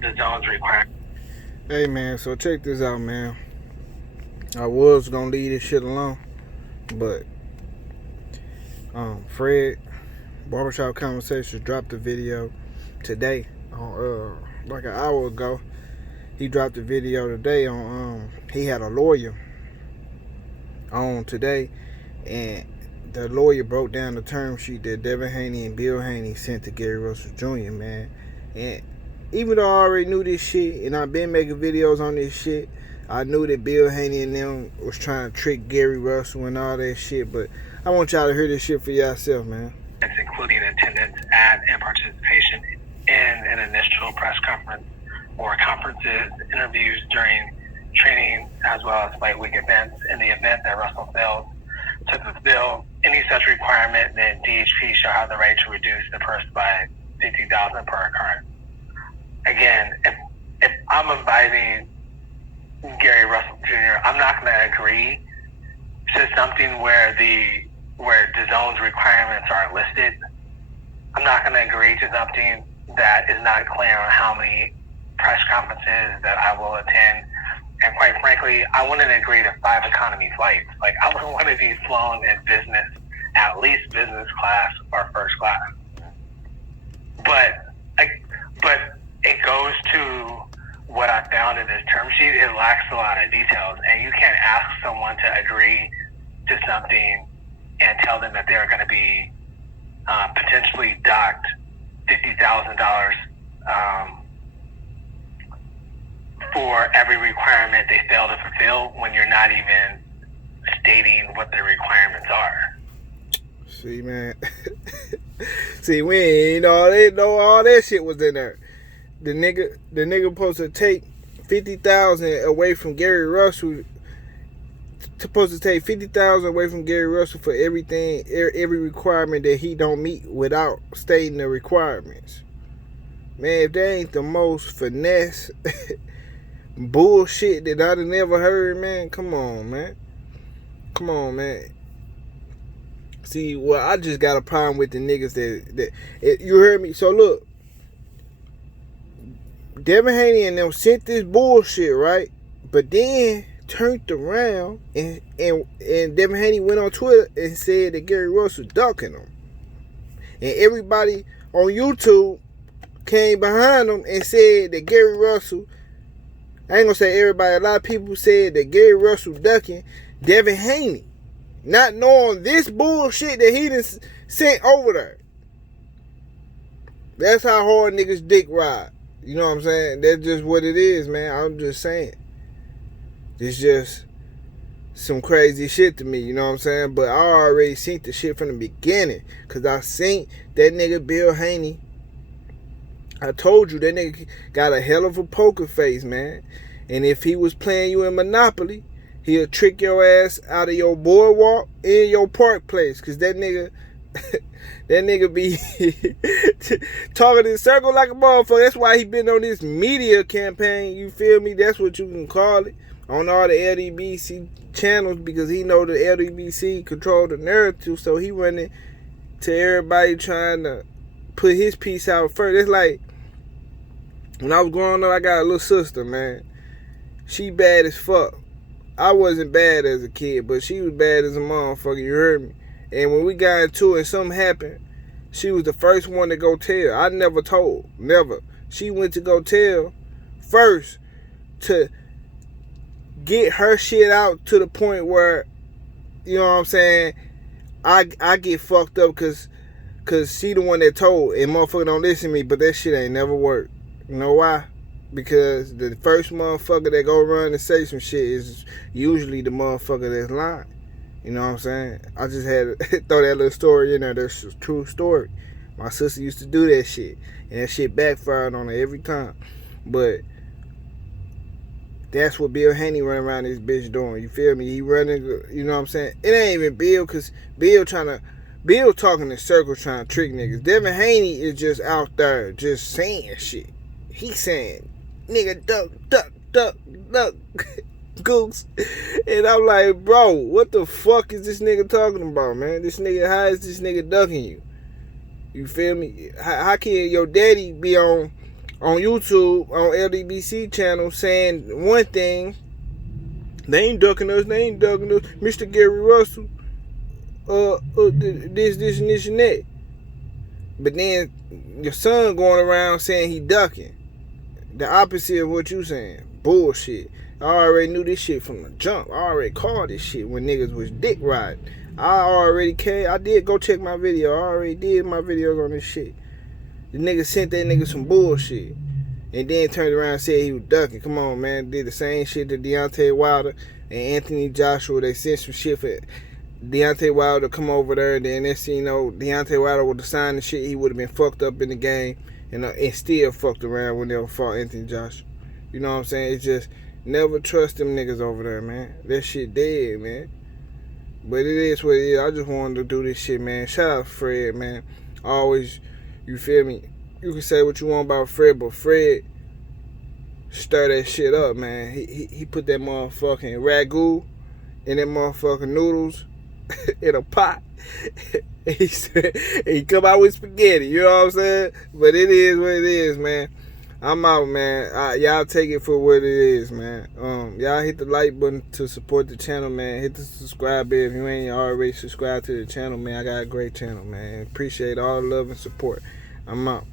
the zone's requirement. Hey man, so check this out, man. I was gonna leave this shit alone, but Fred Barbershop Conversations dropped a video today on like an hour ago. He dropped a video today on he had a lawyer on today, and the lawyer broke down the term sheet that Devin Haney and Bill Haney sent to Gary Russell Jr., man. And even though I already knew this shit and I've been making videos on this shit, I knew that Bill Haney and them was trying to trick Gary Russell and all that shit, but I want y'all to hear this shit for yourself, man. Including attendance at and participation in an initial press conference or conferences, interviews during training, as well as fight week events. In the event that Russell fails to fulfill any such requirement, then DHP shall have the right to reduce the purse by $50,000 per occurrence. Again, if I'm inviting Gary Russell Jr., I'm not going to agree to something where the zone's requirements aren't listed. I'm not going to agree to something that is not clear on how many press conferences that I will attend. And quite frankly, I wouldn't agree to 5 economy flights. Like, I would want to be flown in business, at least business class or first class. But it goes to what I found in this term sheet. It lacks a lot of details, and you can't ask someone to agree to something and tell them that they're going to be potentially docked $50,000 for every requirement they fail to fulfill when you're not even stating what the requirements are. See, man. See, we ain't know all that shit was in there. The nigga supposed to take $50,000 away from Gary Russell. Supposed to take $50,000 away from Gary Russell for everything, every requirement that he don't meet without stating the requirements. Man, if that ain't the most finesse bullshit that I'd have never heard, man, come on, man. Come on, man. See, well, I just got a problem with the niggas that you heard me. So look, Devin Haney and them sent this bullshit, right? But then turned around and Devin Haney went on Twitter and said that Gary Russell ducking him. And everybody on YouTube came behind him and said that Gary Russell, I ain't gonna say everybody, a lot of people said that Gary Russell ducking Devin Haney, not knowing this bullshit that he done sent over there. That's how hard niggas dick ride. You know what I'm saying? That's just what it is, man. I'm just saying. It's just some crazy shit to me, you know what I'm saying? But I already seen the shit from the beginning. Because I seen that nigga Bill Haney. I told you that nigga got a hell of a poker face, man. And if he was playing you in Monopoly, he'll trick your ass out of your boardwalk and your park place. Because that nigga be talking in circle like a motherfucker. That's why he been on this media campaign, you feel me? That's what you can call it. On all the LDBC channels, because he know the LDBC control the narrative, so he running to everybody trying to put his piece out first. It's like, when I was growing up, I got a little sister, man. She bad as fuck. I wasn't bad as a kid, but she was bad as a motherfucker, you heard me? And when we got into it and something happened, she was the first one to go tell. I never told, never. She went to go tell first to get her shit out to the point where, you know what I'm saying, I get fucked up because she the one that told, and motherfucker don't listen to me, but that shit ain't never worked. You know why? Because the first motherfucker that go run and say some shit is usually the motherfucker that's lying. You know what I'm saying? I just had to throw that little story in there. That's a true story. My sister used to do that shit, and that shit backfired on her every time. But that's what Bill Haney running around this bitch doing. You feel me? He running, you know what I'm saying? It ain't even Bill, because Bill talking in circles trying to trick niggas. Devin Haney is just out there just saying shit. He saying, nigga, duck, goose. And I'm like, bro, what the fuck is this nigga talking about, man? This nigga, how is this nigga ducking you? You feel me? How can your daddy be on on YouTube, on LDBC channel, saying one thing. They ain't ducking us. Mr. Gary Russell, this, and that. But then your son going around saying he ducking. The opposite of what you saying. Bullshit. I already knew this shit from the jump. I already called this shit when niggas was dick riding. I did go check my video. I already did my videos on this shit. The nigga sent that nigga some bullshit. And then turned around and said he was ducking. Come on, man. Did the same shit to Deontay Wilder and Anthony Joshua. They sent some shit for Deontay Wilder to come over there. And then next thing you know, Deontay Wilder would have signed the shit. He would have been fucked up in the game. And still fucked around when they fought Anthony Joshua. You know what I'm saying? It's just never trust them niggas over there, man. That shit dead, man. But it is what it is. I just wanted to do this shit, man. Shout out Fred, man. Always, you feel me? You can say what you want about Fred, but Fred stir that shit up, man. He put that motherfucking ragu in that motherfucking noodles in a pot. He come out with spaghetti, you know what I'm saying? But it is what it is, man. I'm out, man. Y'all take it for what it is, man. Y'all hit the like button to support the channel, man. Hit the subscribe button if you ain't already subscribed to the channel, man. I got a great channel, man. Appreciate all the love and support. I'm out.